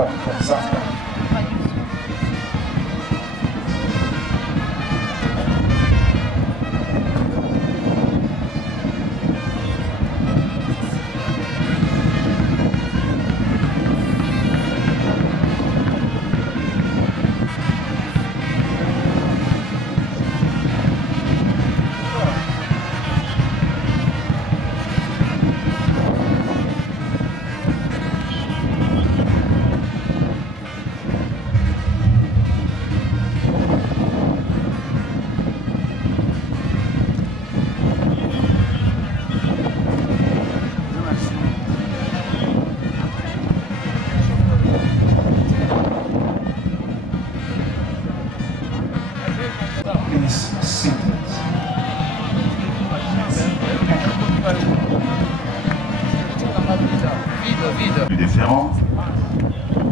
Republic of Zambia.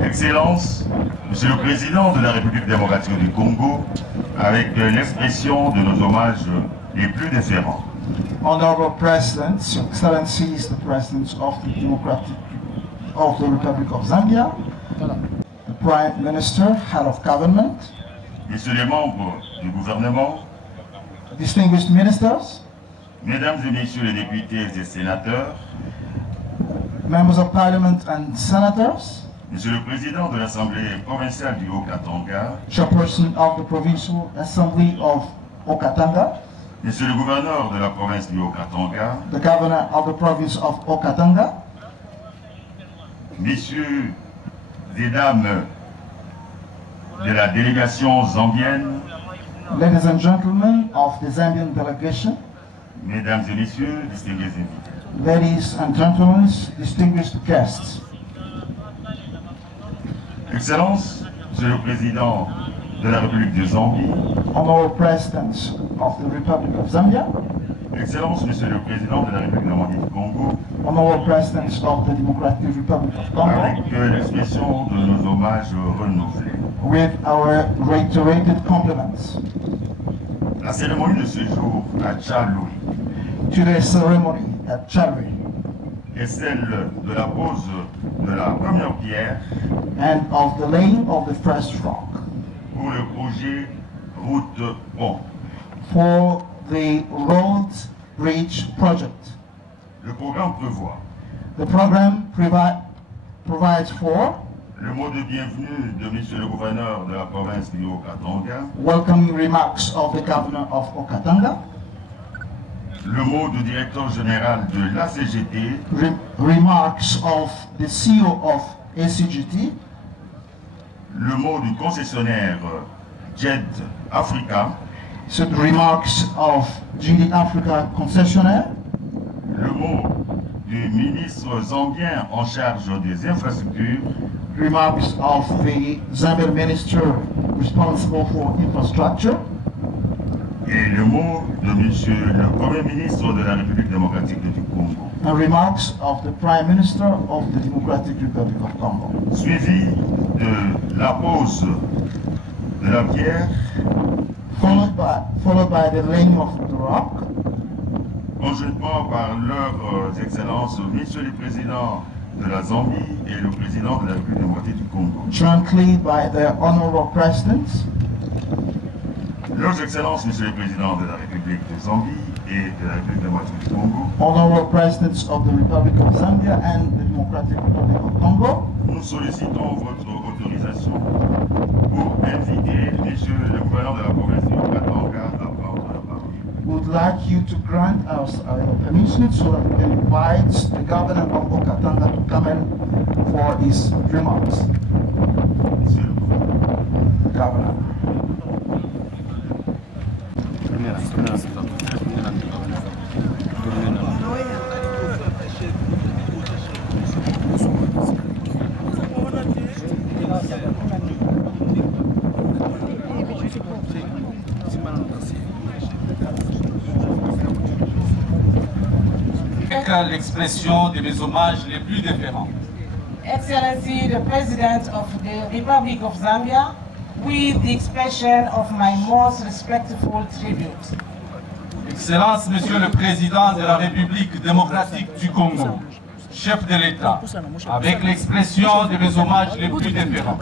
Excellences, Monsieur le Président de la République démocratique du Congo, avec l'expression de nos hommages les plus différents. Honorable Presidents, Your Excellencies, the Presidents of the Republic of Zambia, the Prime Minister, Head of Government, Messieurs les membres du gouvernement, distinguished ministers, Mesdames et Messieurs les députés et sénateurs, members of Parliament and senators, Monsieur le Président de l'Assemblée provinciale du Haut-Katanga, Chairperson of the Provincial Assembly of Haut-Katanga, Monsieur le Gouverneur de la province du Haut-Katanga, the Governor of the Province of Haut-Katanga, Messieurs et Dames de la délégation zambienne, ladies and gentlemen of the Zambian delegation, Mesdames et Messieurs, distingués invités. ladies and gentlemen, distinguished guests, Excellences, Monsieur le Président de la République de Zambie, Honorable Presidents of the Republic of Zambia, Excellences, Monsieur le Président de la République démocratique du Congo, Honorable Presidents of the Democratic Republic of Congo, avec l'expression de nos hommages renouvelés. with our reiterated compliments. La cérémonie de ce jour à Tchaloué Today's ceremony at Chalui est celle de la pose de la première pierre and of the laying of the first rock pour le projet Route Pont. for the Road Bridge project. Le programme prévoit The program provides for le mot de bienvenue de Monsieur le Gouverneur de la province du Haut-Katanga, welcoming remarks of the Governor of Haut-Katanga, le mot du Directeur général de l'ACGT, remarks of the CEO of ACGT, le mot du concessionnaire JED Africa, so the remarks of GD Africa concessionaire, le mot du ministre zambien en charge des infrastructures, remarks of the Zambian minister responsible for infrastructure, et le mot de Monsieur le Premier ministre de la République démocratique du Congo, and remarks of the Prime Minister of the Democratic Republic of Congo, suivi de la pose de la pierre, followed by the laying of the rock, conjointement par leurs excellences, Messieurs les présidents de la Zambie et le président de la République démocratique du Congo. jointly by their honorable presidents, Leurs excellences, Messieurs les présidents de la République de Zambie et de la République démocratique du Congo, honorable presidents of the Republic of Zambia and the Democratic Republic of Congo, nous sollicitons votre autorisation pour inviter Messieurs le gouverneur de la province du Haut-Katanga à prendre la parole. we would like you to grant us permission so that we can invite the Governor of Haut-Katanga to come in for his remarks. Monsieur le Governor. L'expression de mes hommages les plus différents. Excellency, the President of the Republic of Zambia, with the expression of my most respectful tribute. Excellence, Monsieur le Président de la République démocratique du Congo, chef de l'État, avec l'expression de mes hommages les plus déférents.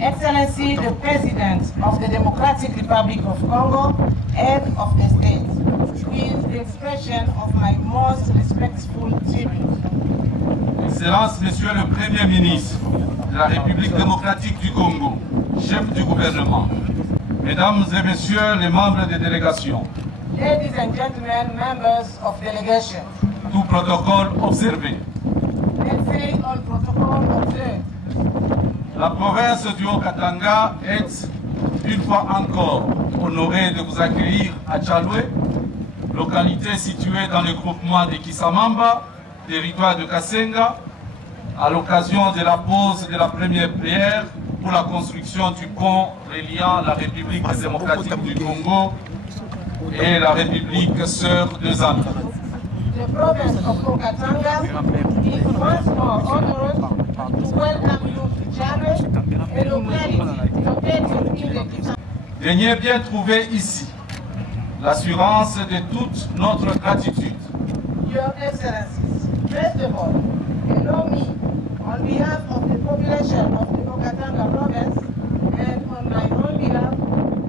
Excellency, the President of the Democratic Republic of Congo, Head of the State, with the expression of my most respectful tribute. Excellence, Monsieur le Premier ministre de la République démocratique du Congo, chef du gouvernement, Mesdames et Messieurs les membres des délégations, Ladies and gentlemen, members of delegation, tout protocole observé. let's say all protocol observed. La province du Haut-Katanga est, une fois encore, honorée de vous accueillir à Tchaloué, localité située dans le groupement de Kisamamba, territoire de Kasenga, à l'occasion de la pose de la première prière pour la construction du pont reliant la République démocratique du Congo et la République sœur de Zambie. The province of Haut-Katanga is once more honored to welcome you to Tchaloué, a locality located in the Kisangani. Daignez bien trouver ici l'assurance de toute notre gratitude. Your Excellencies, first of all, allow me, on behalf of the population of the Haut-Katanga province and on my own behalf,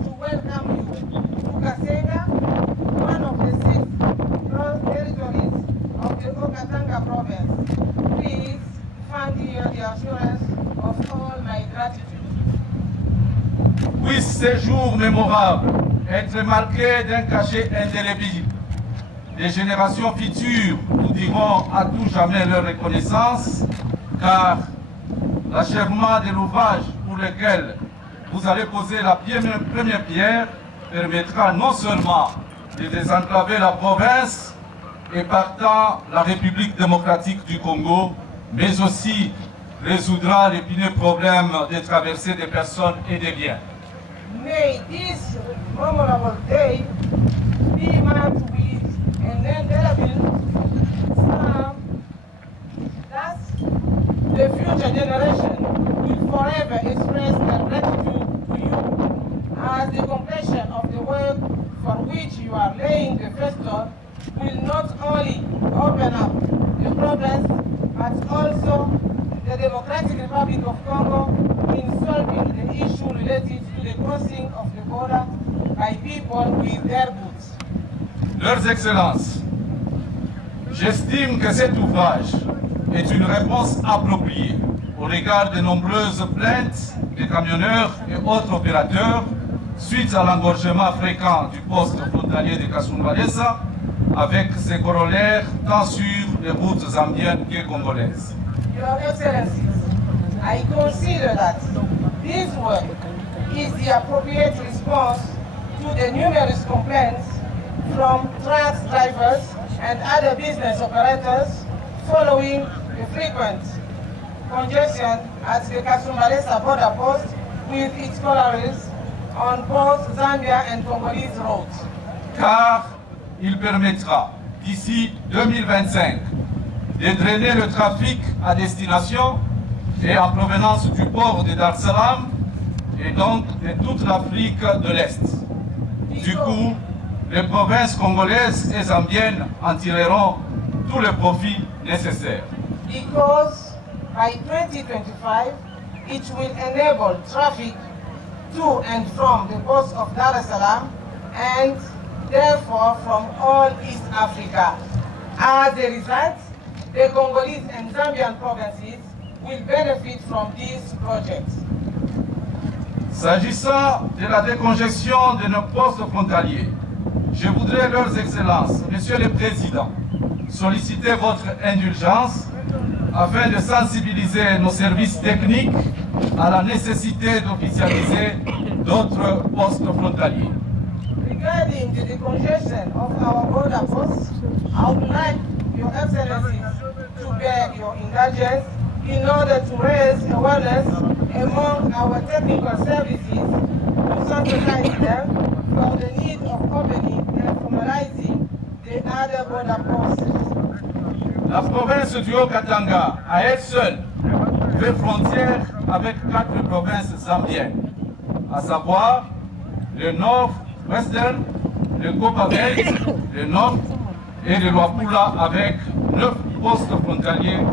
to welcome you to Kasenga, one of the 6 territories of the Haut-Katanga province. Please find here the assurance of all my gratitude. Puisse ces jours mémorables être marqués d'un cachet indélébile. Les générations futures nous diront à tout jamais leur reconnaissance, car l'achèvement de l'ouvrage pour lequel vous allez poser la première pierre permettra non seulement de désenclaver la province et partant la République démocratique du Congo, mais aussi résoudra l'épineux problème de traversée des personnes et des biens. May this memorable day be marked with an indelible stamp that the future generation will forever express their gratitude to you, as the completion of the work for which you are laying the first stone will not only open up the province, but also the Democratic Republic of Congo in solving the issue related to the crossing of the border by people with their goods. Leurs Excellences, j'estime que cet ouvrage est une réponse appropriée au regard des nombreuses plaintes des camionneurs et autres opérateurs suite à l'engorgement fréquent du poste frontalier de Kasumbalesa avec ses corollaires tant sur les routes zambiennes que congolaises. Your Excellencies, I consider that this work is the appropriate response to the numerous complaints from truck drivers and other business operators following the frequent congestion at the Kasumbalesa border post with its corollaries on both Zambia and Congolese roads. Car il permettra d'ici 2025 de drainer le trafic à destination et en provenance du port de Dar es Salaam et donc de toute l'Afrique de l'Est. Du coup, les provinces congolaises et zambiennes en tireront tous les profits nécessaires. Because by 2025, it will enable traffic to and from the ports of Dar es Salaam and therefore from all East Africa. As a result, the Congolese and Zambian provinces will benefit from this project. S'agissant de la décongestion de nos postes frontaliers, je voudrais, Leurs Excellences, Monsieur le Président, solliciter votre indulgence afin de sensibiliser nos services techniques à la nécessité d'officialiser d'autres postes frontaliers. Regarding the decongestion of our border posts, I would like Your Excellencies to beg your indulgence in order to raise awareness among our technical services to sensitize them for the need of opening and formalizing the other border posts. La province du Haut-Katanga, à elle seule, fait frontière avec 4 provinces zambiennes, à savoir le Nord, Western, le Copper Belt, le Nord et le Luapula avec 9 9 postes frontaliers.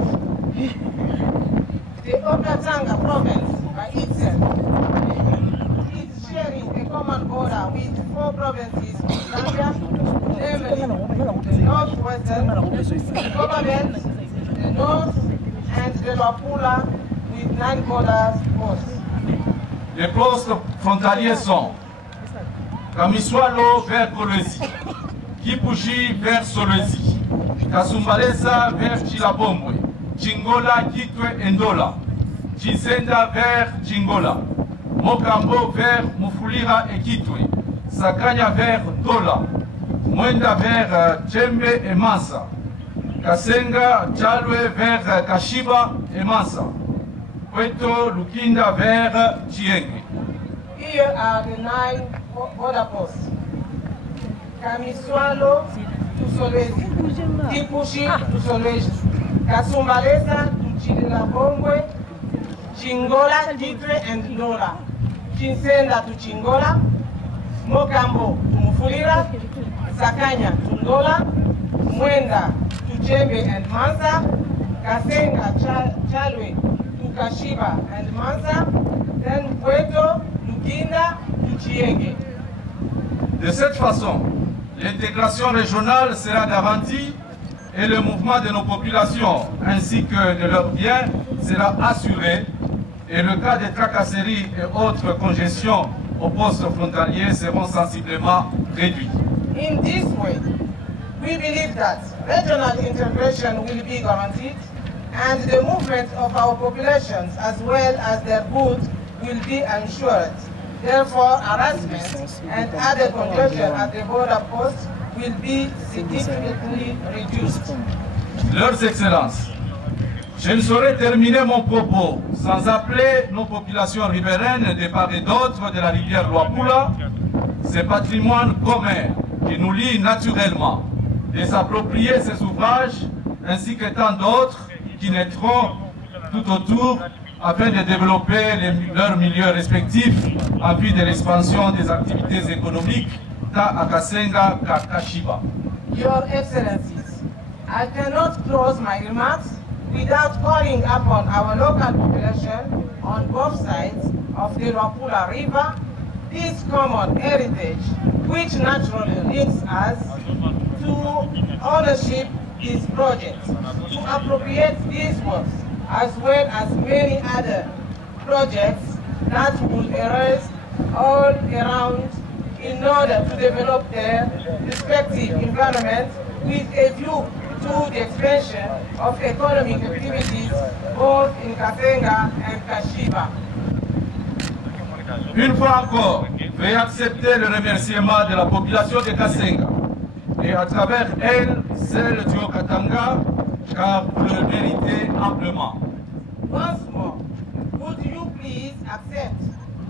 The Okatanga province by itself is sharing a common border with 4 provinces of Zambia, namely the Northwestern, the Copperbelt, the North, and the Luapula with 9 border posts. Les postes frontaliers sont Kamiswalo vers Kolwezi, Kipushi vers Solwezi, Kasumbalesa vers Chilabombwe, Chingola, Kitwe et Ndola, Chisenda vers Chingola, Mokambo vers Mufulira et Kitwe, Sakanya vers Ndola, Mwenda vers Tchembe et Mansa, Kasenga, Chalwe vers Kashiba et Mansa, Kweto, Lukinda vers Chienge. Here are the 9 border posts. Kamiswalo to Solwezi, Kipushi to Solwezi, Kasumbalesa to Chilabombwe, Chingola, Kitwe and Ndola, Chinsenda to Chingola, Mokambo to Mufulira, Sakanya to Ndola, Mwenda to Chembe and Mansa, Kasenga, Chalwe to Kashiba and Mansa, then Kweto, Lukinda to Chienge. De cette façon, l'intégration régionale sera garantie et le mouvement de nos populations ainsi que de leurs biens sera assuré et le cas des tracasseries et autres congestions aux postes frontaliers seront sensiblement réduits. In this way, we believe that regional integration will be guaranteed and the movement of our populations as well as their goods will be ensured. Therefore, harassment and other congestion at the border posts will be significantly reduced. Leurs Excellences, je ne saurais terminer mon propos sans appeler nos populations riveraines de part et d'autre de la rivière Luapula, ce patrimoine commun qui nous lie naturellement, de s'approprier ces ouvrages ainsi que tant d'autres qui naîtront tout autour afin de développer leurs milieux respectifs en vue de l'expansion des activités économiques tant à Kasenga qu'à Kashiba. Your Excellencies, I cannot close my remarks without calling upon our local population on both sides of the Luapula River, this common heritage which naturally links us to ownership these projects, to appropriate these works as well as many other projects that will arise all around in order to develop their respective environments with a view to the expansion of economic activities both in Kasenga and Kashiba. Une fois encore, veuillez accepter le remerciement de la population de Kasenga et à travers elle, celle du Okatanga, car vous le méritez amplement. Once more, would you please accept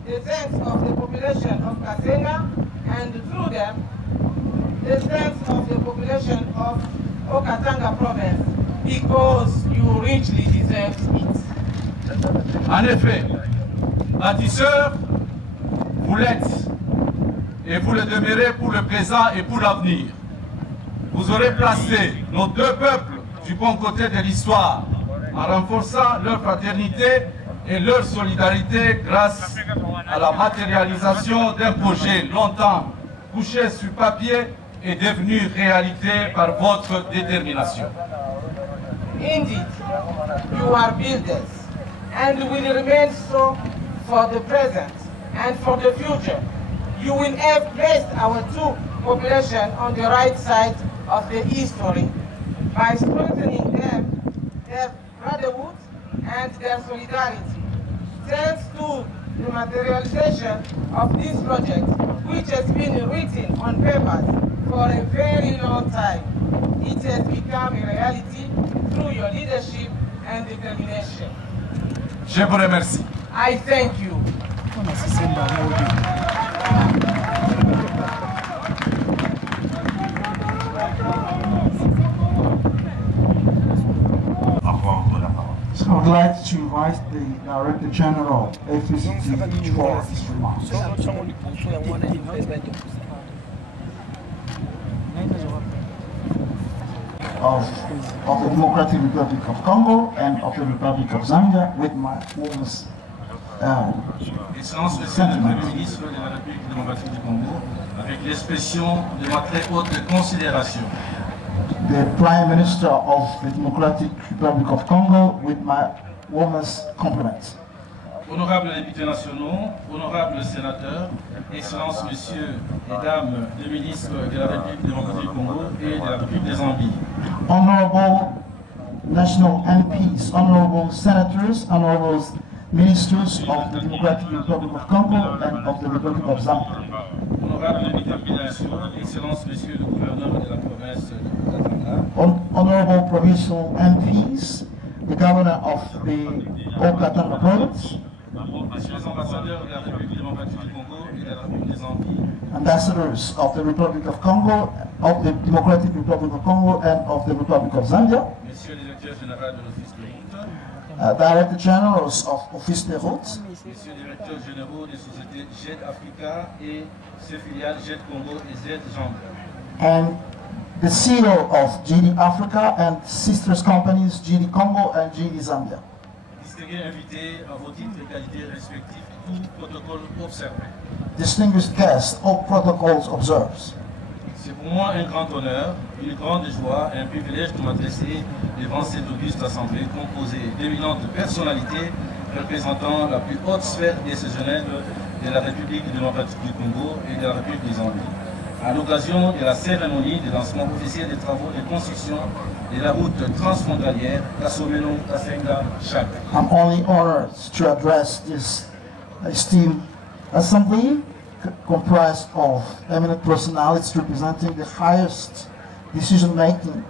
the thanks of the population of Kasenga and through them, the thanks of the population of Okatanga province, because you richly deserve it. En effet, bâtisseurs, vous l'êtes et vous le demeurez pour le présent et pour l'avenir. Vous aurez placé nos deux peuples du bon côté de l'histoire en renforçant leur fraternité et leur solidarité grâce à la matérialisation d'un projet longtemps couché sur papier et devenu réalité par votre détermination. Indeed, you are builders and will remain so for the present and for the future. You will have placed our two populations on the right side of the history by strengthening them, their brotherhood and their solidarity. Thanks to the materialization of this project, which has been written on paper for a very long time, it has become a reality through your leadership and determination. Je vous remercie. I thank you. So I would like to invite the Director General, FCT, for his remarks. of the Democratic Republic of Congo and of the Republic of Zambia with my warmest Excellence, Monsieur le Premier ministre de la République démocratique du Congo, avec l'expression de ma très haute considération. The Prime Minister of the Democratic Republic of Congo with my warmest compliments. Honorables députés nationaux, honorables sénateurs, Excellences, Messieurs et Dames les ministres de la République démocratique du Congo et de la République des Zambies. Honorable national MPs, honorable senators, honorable ministers of the Democratic Republic of Congo and of the Republic of Zambia. Honorables députés nationaux, Excellences, Messieurs le gouverneur de la province de Katanga. Honorable provincial MPs, the governor of the Haut-Katanga province, Messieurs les ambassadeurs de la République démocratique du Congo et de la République des Zambies. ambassadors of the Republic of Congo, of the Democratic Republic of Congo and of the Republic of Zambia, Messieurs les directeurs généraux de l'Office de route, Director Generals of Office des Routes, Messieurs les directeurs généraux des sociétés JED Africa et ses filiales JED Congo et Z Zambia. and the CEO of GD Africa and sisters companies GD Congo and GD Zambia. Distingués invités à vos titres et qualités respectifs, tout protocole observé. Distinguished guests, all protocols observed. C'est pour moi un grand honneur, une grande joie et un privilège de m'adresser devant cette auguste assemblée composée d'éminentes personnalités représentant la plus haute sphère décisionnelle de la République démocratique du Congo et de la République des Zambies, à l'occasion de la cérémonie de lancement officiel des travaux de construction de la route transfrontalière Kasomeno-Kasenga-Chak. I'm only honored to address this esteemed assembly comprised of eminent personalities representing the highest decision-making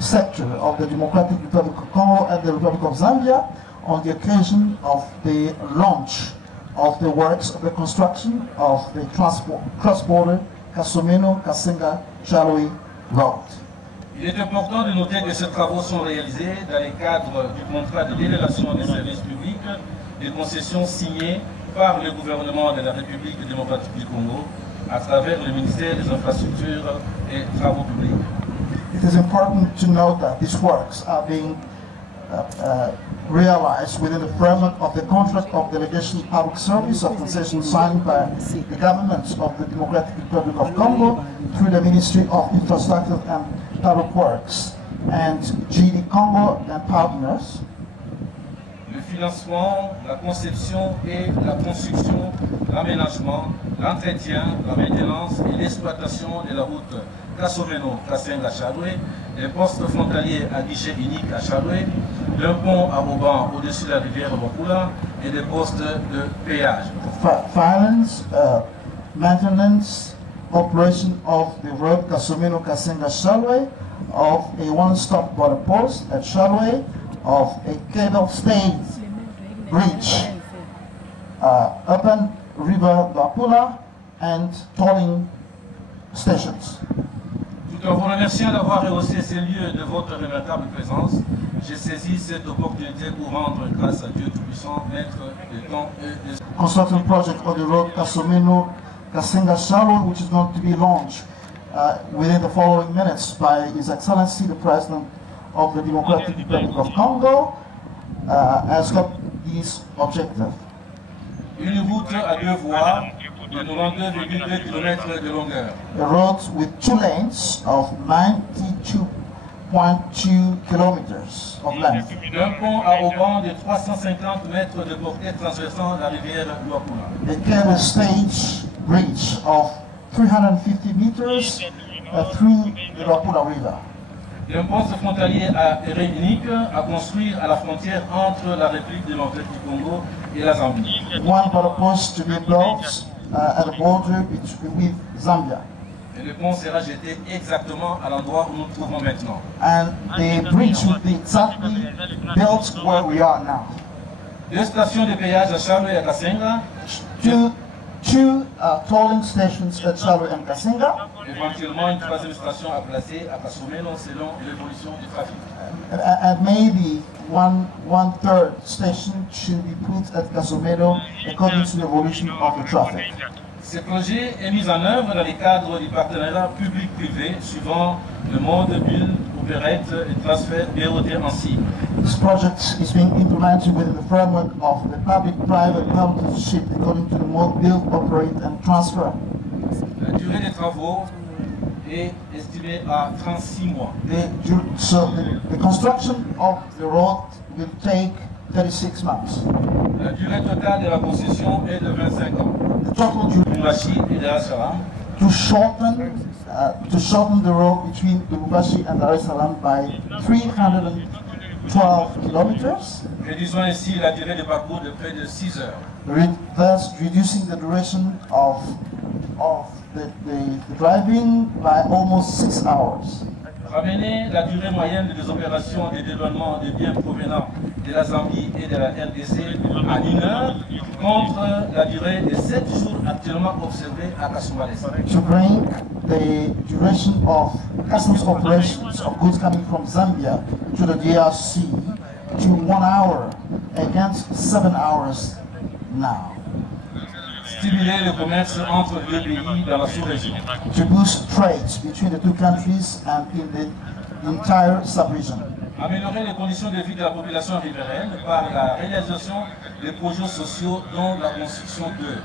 sector of the Democratic Republic of Congo and the Republic of Zambia on the occasion of the launch of the works of the construction of the cross-border Kasomeno-Kasenga-Chalui Road. Il est important de noter que ces travaux sont réalisés dans le cadre du contrat de délégation des services publics de concessions signé par le gouvernement de la République démocratique du Congo à travers le ministère des Infrastructures et Travaux publics. It is important to note that these works are being realized within the framework of the contract of delegation public service of concession signed by the governments of the Democratic Republic of Congo through the Ministry of Infrastructure and Public Works and GD Congo and partners. Le financement, la conception et la construction, l'aménagement, l'entretien, la maintenance et l'exploitation de la route Kasomeno-Kasenga-Chalui, des postes frontaliers à guichet unique à Chalui, d'un pont à Auban au-dessus de la rivière Wakula et des postes de péage. Finance, maintenance, operation of the road Kasomeno-Kasenga-Chalui, of a one-stop border post at Chalui, of a cable-stayed bridge, Open River Wakula, and tolling stations. Tout en vous remerciant d'avoir rehaussé ces lieux de votre remarquable présence, j'ai saisi cette opportunité pour rendre grâce à Dieu Tout-Puissant, maître des temps et des... Construction project on the road Kasomeno-Kasenga-Chalui, which is going to be launched within the following minutes by His Excellency the President of the Democratic Republic of Congo, has got these objectives. Une route à deux voies de 92,2 km de longueur. A road with two lanes of 92.2 kilometers of length. Un pont à Auban de 350 mètres de portée traversant la rivière Wakula. A cable stage bridge of 350 meters through the Wakula River. Un poste frontalier à arrêt unique à construire à la frontière entre la République démocratique du Congo et la Zambie. One border post to be built at the border with Zambia. Et le pont sera jeté exactement à l'endroit où nous nous trouvons maintenant. And the bridge will be exactly built where we are now. Deux stations de péage à Chalui et à Kasenga, Two tolling stations at Chalui and Kasenga, éventuellement une troisième station à placer à Kasomeno selon l'évolution du trafic. and maybe one third station should be put at Kasomeno according to the evolution of the traffic. Ce projet est mis en œuvre dans le cadre du partenariat public-privé suivant le mode bulle ou Verret et transfert BOT Annecy. This project is being implemented within the framework of the public-private partnership according to the mode build, operate and transfer. La durée des travaux est estimée à 36 mois. The construction of the road will take 36 months. La durée totale de la concession est de 25 ans. The total duration Lubumbashi et Dar es Salaam to shorten the road between Lubumbashi and Dar es Salaam by 312 kilometers, réduisant ainsi la durée de parcours de près de 6 heures. thus reducing the duration of the driving by almost 6 hours. Ramener la durée moyenne des opérations de dédouanement des biens provenant de la Zambie et de la RDC à 1 heure contre la durée de 7 jours actuellement observée à Kasumbalesa. To bring the duration of customs operations of goods coming from Zambia to the DRC to 1 hour against 7 hours now. Stimuler le commerce entre les deux pays dans la sous-région. To boost trade between the two countries and in the entire sub-region. Améliorer les conditions de vie de la population riveraine par la réalisation de projets sociaux dont la construction de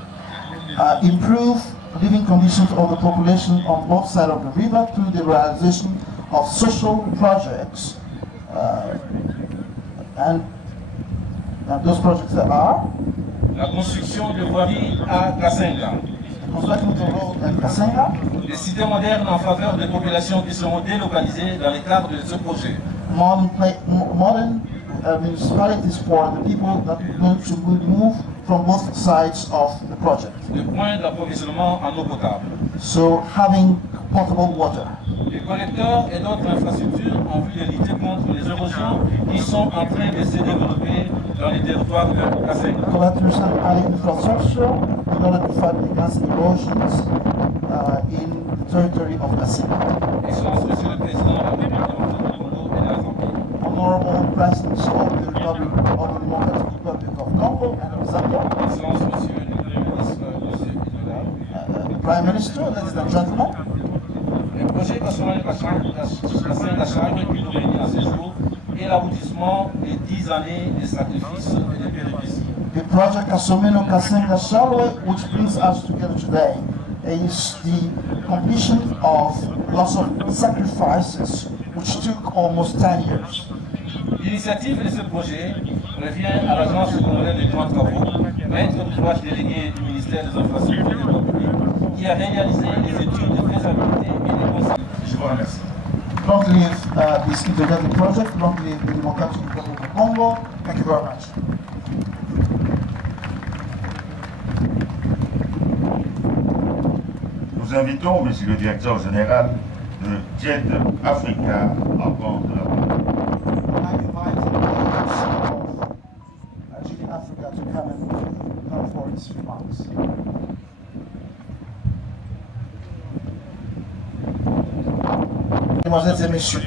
Improve living conditions of the population on both sides of the river through the realization of social projects. And those projects are la construction de voiries à Kasenga, constructing the road at Kasenga, des cités modernes en faveur des populations qui seront délocalisées dans le cadre de ce projet. modern municipalities for the people that will move from both sides of the project. Le point d'approvisionnement en eau potable. So having potable water. Les collecteurs et d'autres infrastructures en vue de lutter contre les érosions qui sont en train de se développer dans les territoires de Kasenga. Collectors and infrastructure in order to fight against erosions in the territory of Kasenga. Excellence, Monsieur le Président de la République du Congo et de la Zambie. Honorable Presidents of the Democratic Republic of Congo and of Zambia. Excellence, Monsieur le Premier ministre, Monsieur Idolal. Prime Minister, ladies and gentlemen. Le projet Kasenga-Chagre qui nous réunit à ce jour est l'aboutissement des 10 années de sacrifices et de péripéties. The project Kasomeno Kasenga Shalwe, which brings us together today, is the completion of lots of sacrifices which took almost 10 years. L'initiative de ce projet revient à l'Agence congolaise des grands travaux, maître d'ouvrage délégué du ministère des Infrastructures et des Voies publiques, qui a réalisé les études de faisabilité et des conseils. Je vous remercie. Long live this integrated project, long live the Democratic Republic of Congo. Thank you very much. Nous invitons, Monsieur le Directeur Général de JED Africa à prendre la parole. I invite the leaders of JED Africa to come for its remarks. Mesdemoiselles et messieurs,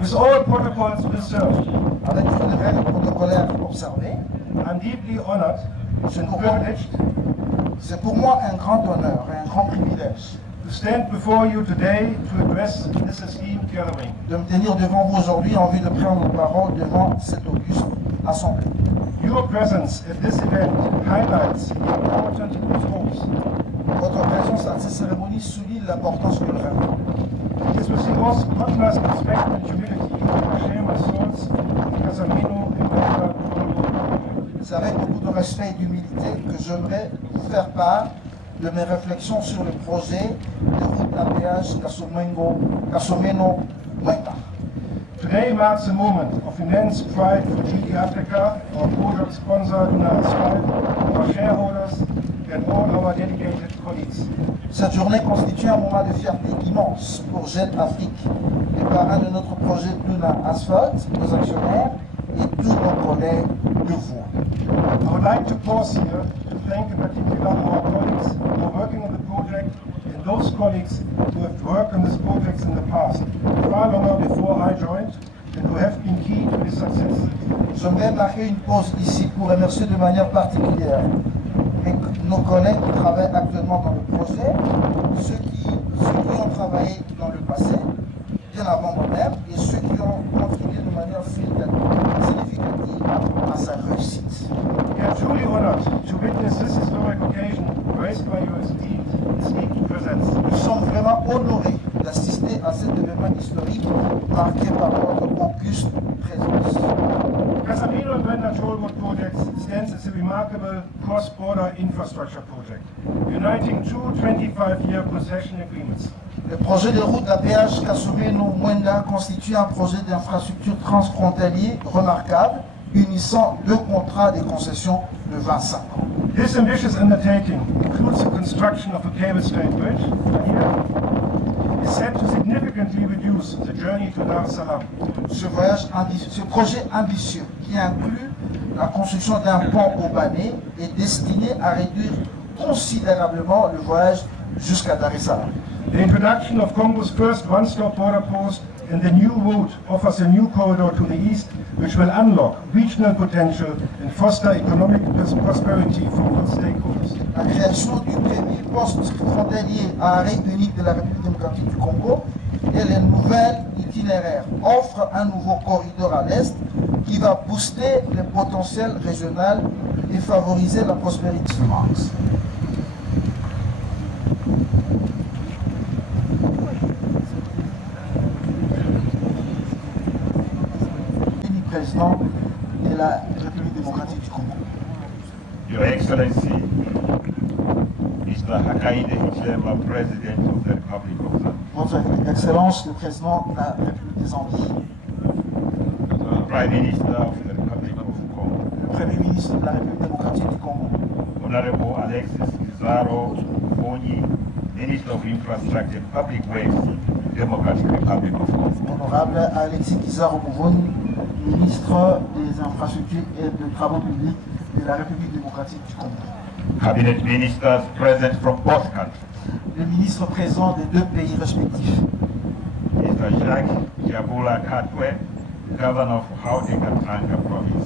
With all protocols preserved, avec toutes les règles protocolaires observées, I'm deeply honored and privileged c'est pour moi un grand honneur et un grand privilège to stand before you today to address this esteemed gathering. de me tenir devant vous aujourd'hui en vue de prendre la parole devant cette auguste assemblée. Your presence at this event highlights the important scope. Votre présence à cette cérémonie souligne l'importance que le rêve. It is with the utmost respect and humility I share my thoughts on Casamino and Bella Congo. C'est avec beaucoup de respect et d'humilité que j'aimerais vous faire part de mes réflexions sur le projet de route à péage Kasomeno-Mwenga. Today marks a moment of immense pride for GD Africa, our project sponsor Duna Asphalt, our shareholders, and all our dedicated colleagues. Cette journée constitue un moment de fierté immense pour JED Afrique, les parrains de notre projet Duna Asphalt, nos actionnaires et tous nos collègues de vous. I would like to pause here to thank in particular our colleagues who are working on the project and those colleagues who have worked on these projects in the past, far longer before I joined, and who have been key to this success. J'aimerais marquer une pause ici pour remercier de manière particulière nos collègues qui travaillent actuellement dans le projet, ceux qui ont travaillé dans le passé, bien avant moi-même et ceux qui ont contribué de manière significative à sa réussite. We are truly honored to witness this historic occasion graced by your esteemed presence. Nous sommes vraiment honorés d'assister à cet événement historique marqué par votre auguste présence. Casemiro and Brenda Tollwood project stands as a remarkable cross-border infrastructure project, uniting two 25-year concession agreements. Le projet de route à péage Kasumeno-Mwenda constitue un projet d'infrastructure transfrontalier remarquable, unissant deux contrats de concession de 25 ans. This ambitious undertaking includes the construction of a cable-stayed bridge here. Is set to significantly reduce the journey to Dar es Salaam. Ce projet ambitieux qui inclut la construction d'un pont urbané est destiné à réduire considérablement le voyage jusqu'à Dar es Salaam. The introduction of Congo's first one-stop border post and the new route offers a new corridor to the east, which will unlock regional potential and foster economic prosperity for all stakeholders. La création du premier poste frontalier à arrêt unique de la République démocratique du Congo et les nouvelles itinéraires offrent un nouveau corridor à l'est qui va booster le potentiel régional et favoriser la prospérité. Président de la République démocratique du Congo. Your Excellency, Mr. Hakainde Hichilema, President of the Republic of Zambia. Votre Excellence, le Président de la République des Antilles. Prime Minister of the Republic of Congo. Le Premier ministre de la République démocratique du Congo. Honorable Alexis Kizaro Fonyi, Minister of Infrastructure and Public Ways, Democratic Republic of Congo. Honorable Alexis Kizaro Muvunyi, ministre des Infrastructures et des Travaux publics de la République démocratique du Congo. Cabinet ministers present from both countries. Les ministres présents des deux pays respectifs. Mr. Jacques Jabula Katwe, Governor of Haut-Katanga Province,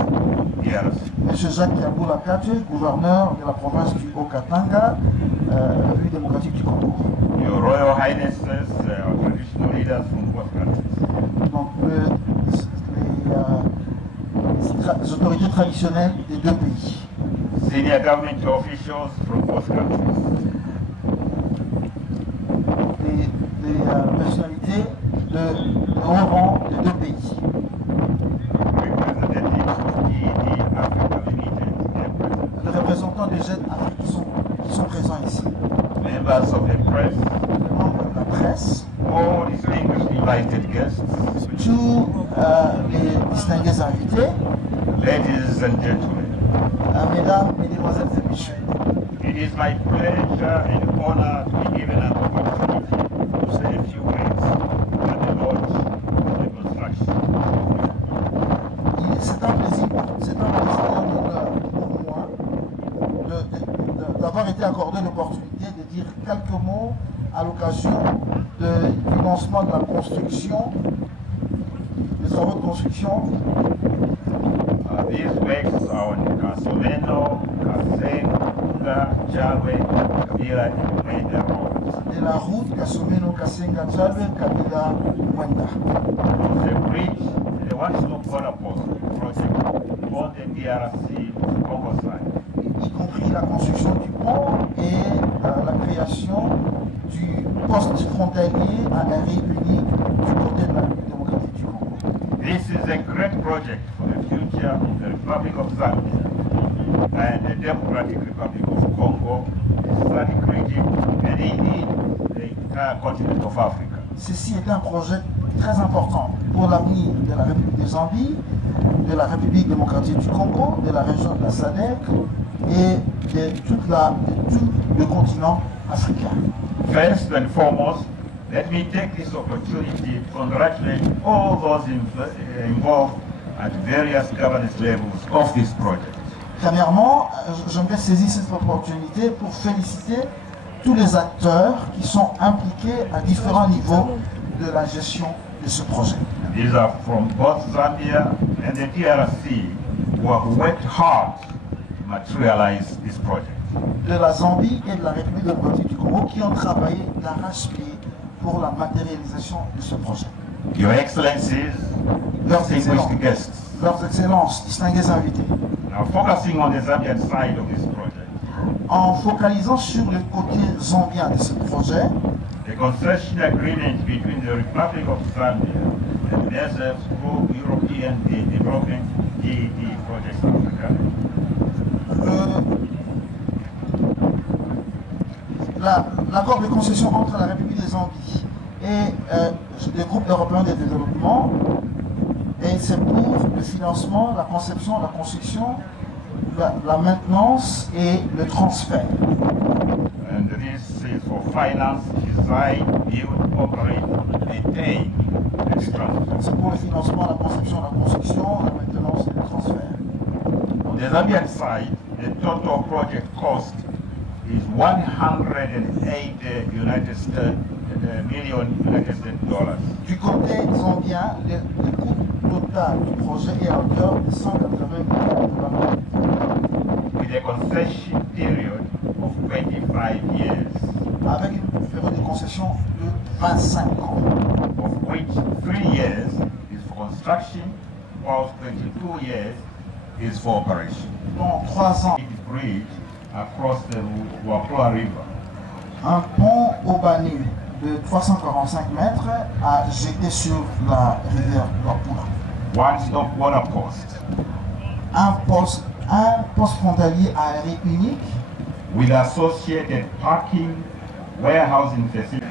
DRC. M. Jacques Jabula Katwe, gouverneur de la province du Haut-Katanga, République démocratique du Congo. Your Royal Highnesses, traditional leaders from both countries. Donc, les autorités traditionnelles des deux pays. Senior government officials from both countries. Les personnalités de haut rang des deux pays. Representatives of GED Africa Limited, Les représentants des jeunes Afrique qui sont présents ici. members of the press, Les membres de la presse, all distinguished invited guests, tous les distingués invités, ladies and gentlemen. mesdames, mesdemoiselles et messieurs. It is my pleasure and honor to be given an opportunity to say a few words at the launch of the construction. C'est un plaisir et un honneur pour moi d'avoir été accordé l'opportunité de dire quelques mots à l'occasion du lancement de la construction, des travaux de construction. These works are on Kasumeno, Kasenga, Jalwe, Kabila, and Mwenda roads. De la route Kasumeno, Kasenga, Jalwe, Kabila, Mwenda. The bridge, the one-stop border post project on the DRC Congo side. Y compris la construction du pont et la création du poste frontalier à arrêt unique du côté de la République démocratique du Congo. This is a great project for the future of the Republic of Zambia and the Democratic Republic of Congo, the Atlantic region, and indeed the entire continent of Africa. Ceci est un projet très important pour l'avenir de la République des Antilles, de la République démocratique du Congo, de la région de la SADC et de tout le continent africain. First and foremost, let me take this opportunity to congratulate all those involved at various governance levels of this project. Premièrement, j'aimerais saisir cette opportunité pour féliciter tous les acteurs qui sont impliqués à différents niveaux de la gestion de ce projet. These are from both Zambia and the DRC who have worked hard to materialize this project. De la Zambie et de la République démocratique du Congo qui ont travaillé d'arrache-pied pour la matérialisation de ce projet. Your Excellencies, distinguished guests. Leurs Excellences, distingués invités. Now focusing on the Zambian side of this project. En focalisant sur le côté zambien de ce projet, The concession agreement between the Republic of Zambia and NSF's pro-European Development DED Project Africa l'accord de concession entre la République de Zambie et le groupe européen de développement, et c'est pour le financement, la conception, la construction, la maintenance et le transfert. And this is for finance, design, build, operate, maintain, and transfer. C'est pour le financement, la conception, la construction, la maintenance et le transfert. On the Zambian side, the total project cost is 108 million United States dollars. Du côté zambien, le coût total du projet est à hauteur de 180 millions de dollars. With a concession period of 25 years, avec une période de concession de 25 ans, of which 3 years is for construction, whilst 22 years is for operation. dont 3 ans. Bridge across the Wapua River. Un pont urbané de 345 mètres a jeté sur la rivière Wapua. One-stop water post Un poste frontalier aéré unique with associated parking, warehousing facilities.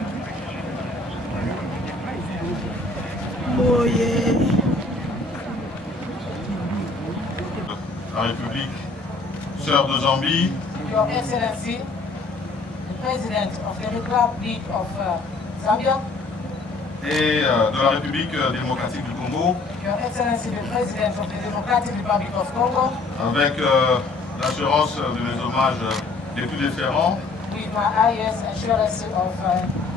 La République, sœur de Zambie, Your Excellency, the President of the Republic of Zambia, et de la République démocratique du Congo, Your Excellency, the President of the Democratic Republic of Congo, avec l'assurance de mes hommages les plus déférents, with my highest assurance of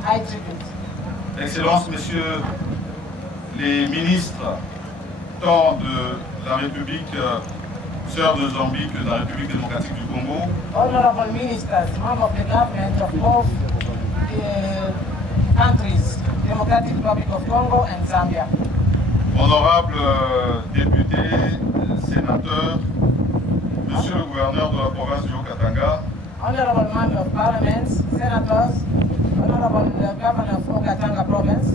high tribute. Excellences, Messieurs les ministres, tant de la République sœur de Zambie que de la République démocratique du Congo, Honorable Ministers, members of the government of both countries, Democratic Republic of Congo and Zambia. honorables députés, sénateurs, Monsieur le gouverneur de la province du Haut-Katanga, Honorable Member of Parliament, Senators, Honorable Governor of Haut-Katanga Province,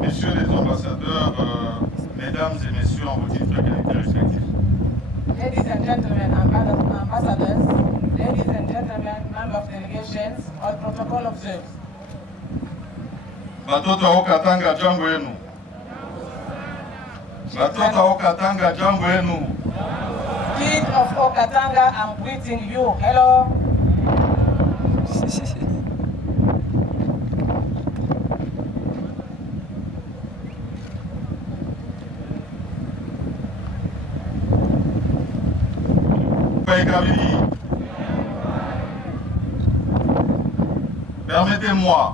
Messieurs les ambassadeurs, Mesdames et Messieurs en vos titres et qualités respectifs. Ladies and gentlemen, ambassadors, ladies and gentlemen, members of delegations, all protocol observed. Batoto wa Haut-Katanga, jambo yenu. Batoto wa Haut-Katanga, jambo yenu. Kid of Haut-Katanga, I'm greeting you. Hello. Permettez-moi,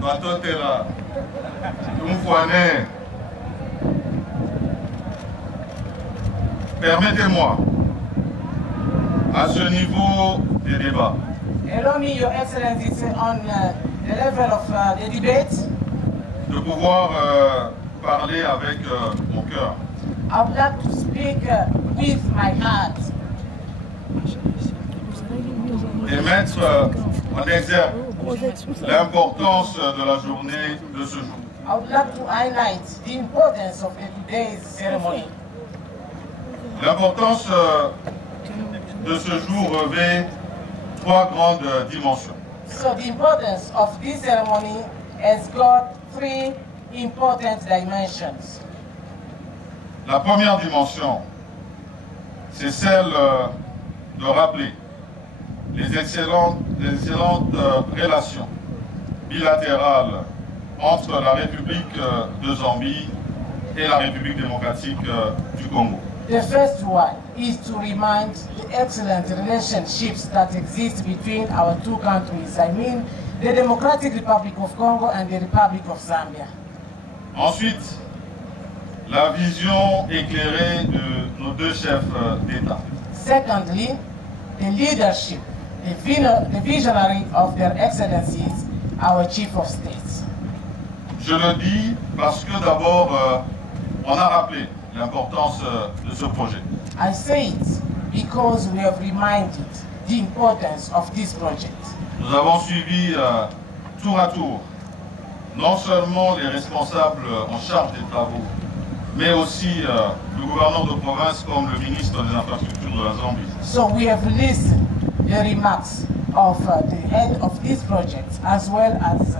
Batotela, permettez-moi, à ce niveau des débats, Allow me, Your Excellency, on the level of the debate, de pouvoir parler avec mon cœur. I would like to speak with my heart Et mettre en exergue l'importance de la journée de ce jour. I would like to highlight the importance of today's ceremony. L'importance de ce jour revêt 3 grandes dimensions. So the importance of this ceremony has got 3 important dimensions. La première dimension, c'est celle de rappeler les excellentes relations bilatérales entre la République de Zambie et la République démocratique du Congo. The first one is to remind the excellent relationships that exist between our two countries. I mean, the Democratic Republic of Congo and the Republic of Zambia. Ensuite, la vision éclairée de nos 2 chefs d'État. Secondly, the leadership, the visionary of their excellencies, our Chief of State. Je le dis parce que d'abord, on a rappelé l'importance de ce projet. I say it because we have reminded the importance of this project. Nous avons suivi tour à tour non seulement les responsables en charge des travaux, mais aussi le gouverneur de province comme le ministre des Infrastructures de la Zambie. So we have listened the remarks of the head of this project, as well as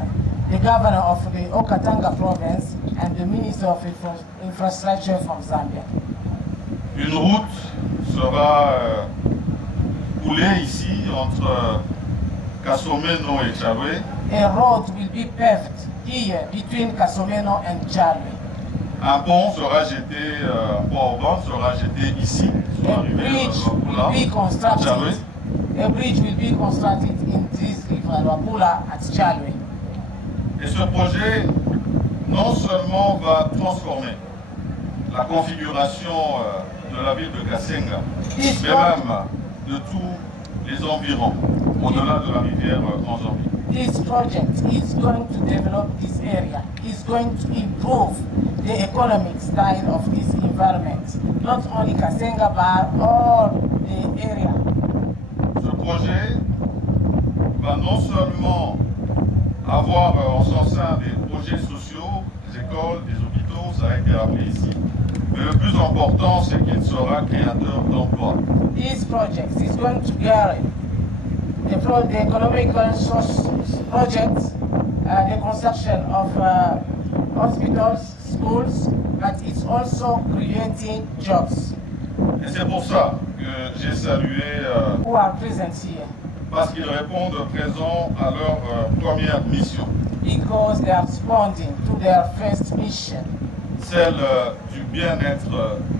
the governor of the Okatanga province and the minister of infrastructure from Zambia. Une route sera coulée ici entre Kasomeno et Chalwe. A road will be paved here between Kasomeno and Chalwe. Un pont sera jeté, un pont urbain sera jeté ici, sur A l'arrivée bridge de will be constructed. Chalwe. A bridge will be constructed in this river, Wapula at Chalwe. Et ce projet, non seulement va transformer la configuration de la ville de Kasenga, mais même de tous les environs, au-delà de la rivière en Zambie. This project is going to develop this area, is going to improve the economic style of this environment, not only Kasenga but all the area. Ce projet va non seulement avoir en son sein des projets sociaux, des écoles, des hôpitaux, ça a été rappelé ici, mais le plus important, c'est qu'il sera créateur d'emplois. This project is going to guarantee the economical projects, the construction of hospitals, schools, but it's also creating jobs. Et c'est pour ça que j'ai salué, who are present here. Parce qu'ils répondent présents à leur première mission. Because they are responding to their first mission. Celle du bien-être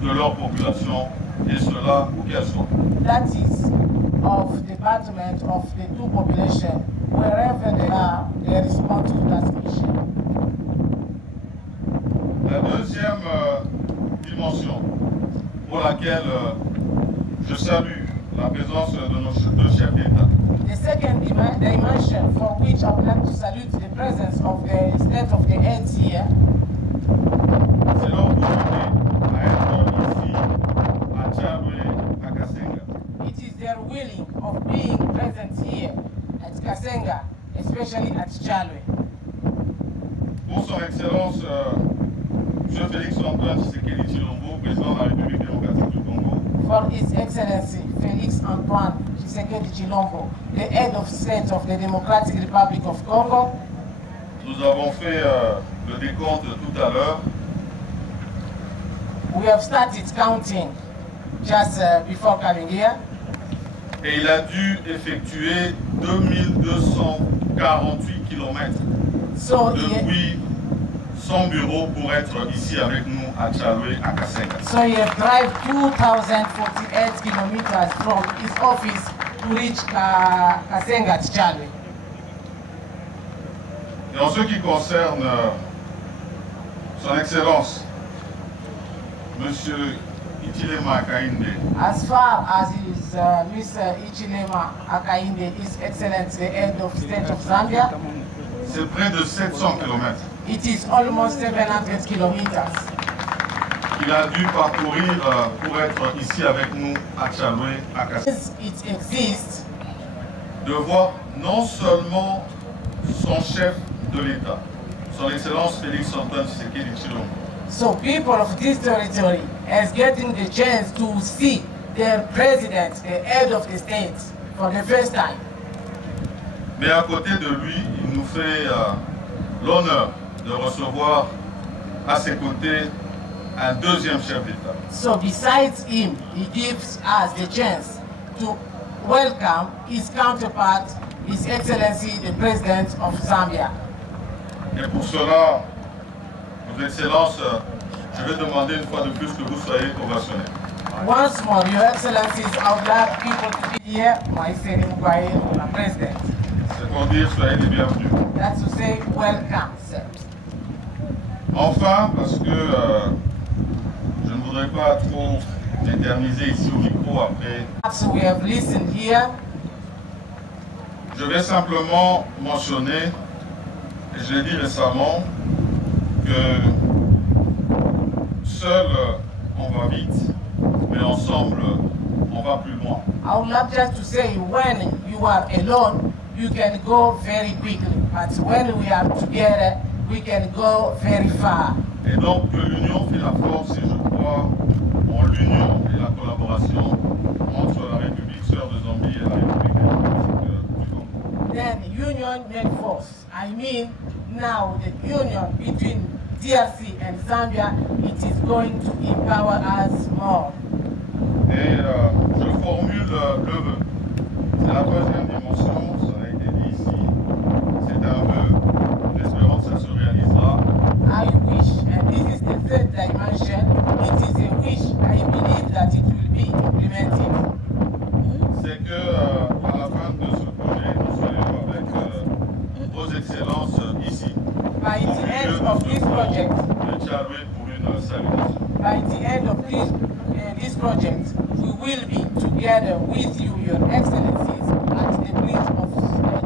de leur population, et cela où qu'elle soit. That is of the betterment of the two population, wherever they are, they respond to that mission. La deuxième dimension pour laquelle je salue la présence de nos deux chefs d'État. The second dimension for which I would like to salute the presence of the state of the heads here. C'est leur volonté à être ici, à Chalwe, à Kasenga. It is their willing of being present here at Kasenga, especially at Chalwe. Pour son Excellence, M. Félix Antoine Tshisekedi Tshilombo, président de la République démocratique du Congo. For His Excellency Félix Antoine Tshisekedi Tshilombo, the head of state of the Democratic Republic of Congo. Nous avons fait le décompte tout à l'heure. We have started counting just before coming here. Et il a dû effectuer 2248 km depuis son bureau pour être ici avec nous à Chalwe, à Kasenga. So he has drive 2,048 kilometers from his office to reach Kasenga at Chalwe. Et en ce qui concerne son Excellence, Monsieur Ichilema Akainde, as far as his Mr. Ichilema Akainde, His Excellency, the head of state of Zambia, c'est près de 700 km. It is almost 700 kilometers. Il a dû parcourir pour être ici avec nous à Chalwe, à Kasenga. It exists. De voir non seulement son chef de l'État, son Excellence Félix Antoine Tshisekedi Tshilombo. So people of this territory is getting the chance to see their president, the head of the state, for the first time. Mais à côté de lui, il nous fait l'honneur de recevoir à ses côtés un deuxième chef d'État. So besides him, he gives us the chance to welcome his counterpart, His Excellency, the President of Zambia. Et pour cela, Vos Excellences, je vais demander une fois de plus que vous soyez ovationnés. Once more, Your Excellencies, I would like people to be here, Moïse Mougaye, the President. C'est pour dire soyez les bienvenus. That's to say, welcome, sir. Enfin, parce que je ne voudrais pas trop m'éterniser ici au micro après. So we have listened here. Je vais simplement mentionner Et je l'ai dit récemment que seul on va vite, mais ensemble on va plus loin. I would love just to say, when you are alone, you can go very quickly. But when we are together, we can go very far. Et donc l'union fait la force, et je crois en l'union et la collaboration entre la République sœur de Zambie et la République démocratique du Congo. Then union made force. I mean, now the union between DRC and Zambia, it is going to empower us more. Et je formule le vœu. C'est la troisième dimension, ça a été dit ici. C'est un vœu, espérons que ça se réalisera. I wish, and this is the third dimension, it is a wish, I believe that it will be implemented. C'est que à la fin de ce projet, nous soyons avec vos excellences ici. By the end of this project, Le Tchadoué pour une salutation. by the end of this project, we will be together with you, your excellencies, at the bridge of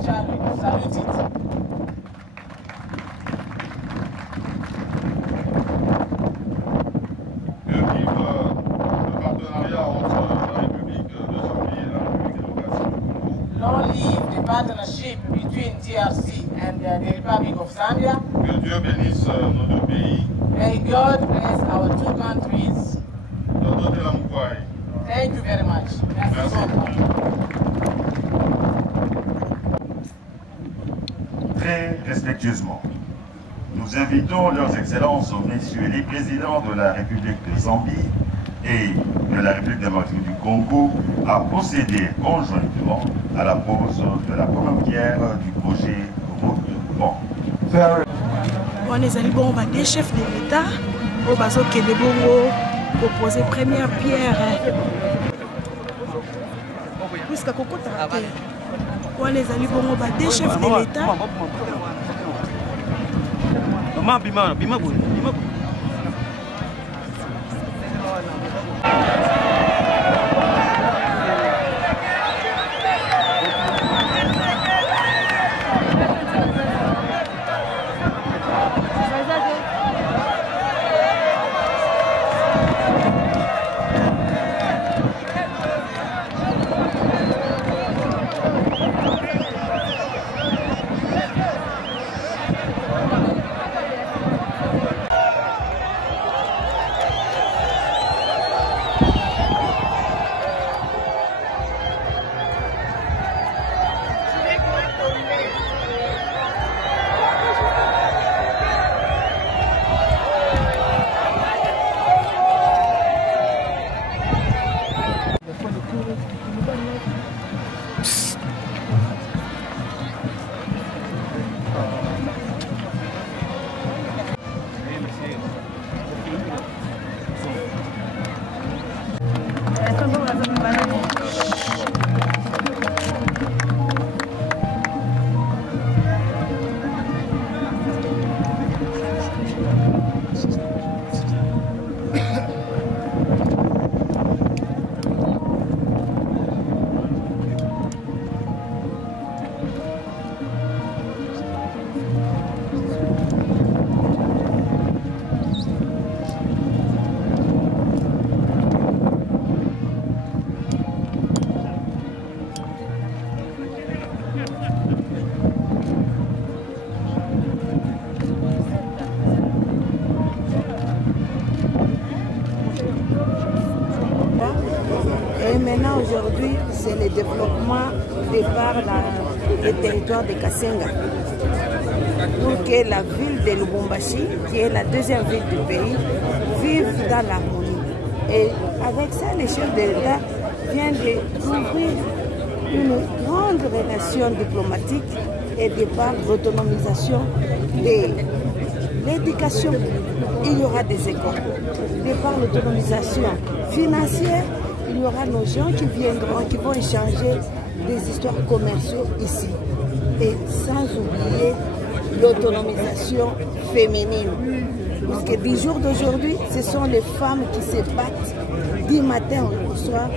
Charlie to salute it. Que vive le partenariat entre la République de Zambie et la République démocratique du Congo. Long live the partnership between DRC and the Republic of Zambia. Que Dieu bénisse nos deux pays. May God bless our two countries. Thank you very much. Merci beaucoup. Très respectueusement, nous invitons leurs excellences, messieurs les présidents de la République de Zambie et de la République démocratique du Congo à procéder conjointement à la pose de la première pierre du projet Route Bon. On est allés bon, des chefs de l'État au bateau qui est bon pour poser première pierre. Jusqu'à Kokota. On est allés bon, des chefs de l'État. Et maintenant, aujourd'hui, c'est le développement par le territoire de Kasenga. Pour que la ville de Lubumbashi, qui est la deuxième ville du pays, vive dans l'harmonie. Et avec ça, les chefs de l'État viennent d'ouvrir une grande relation diplomatique et de par l'autonomisation de l'éducation. Il y aura des écoles. De par l'autonomisation financière, il y aura nos gens qui viendront, qui vont échanger des histoires commerciales ici. Et sans oublier l'autonomisation féminine. Parce que du jour d'aujourd'hui, ce sont les femmes qui se battent du matin au soir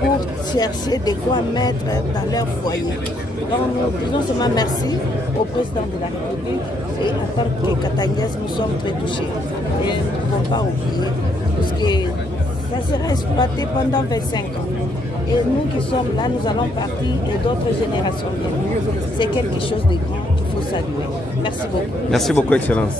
pour chercher de quoi mettre dans leur foyer. Donc nous disons seulement merci au président de la République et en tant que Katangais, nous sommes très touchés. Et nous ne pouvons pas oublier, parce que ça sera exploité pendant 25 ans. Et nous qui sommes là, nous allons partir et d'autres générations viennent. C'est quelque chose de grand qu'il faut saluer. Merci beaucoup. Merci beaucoup, Excellence.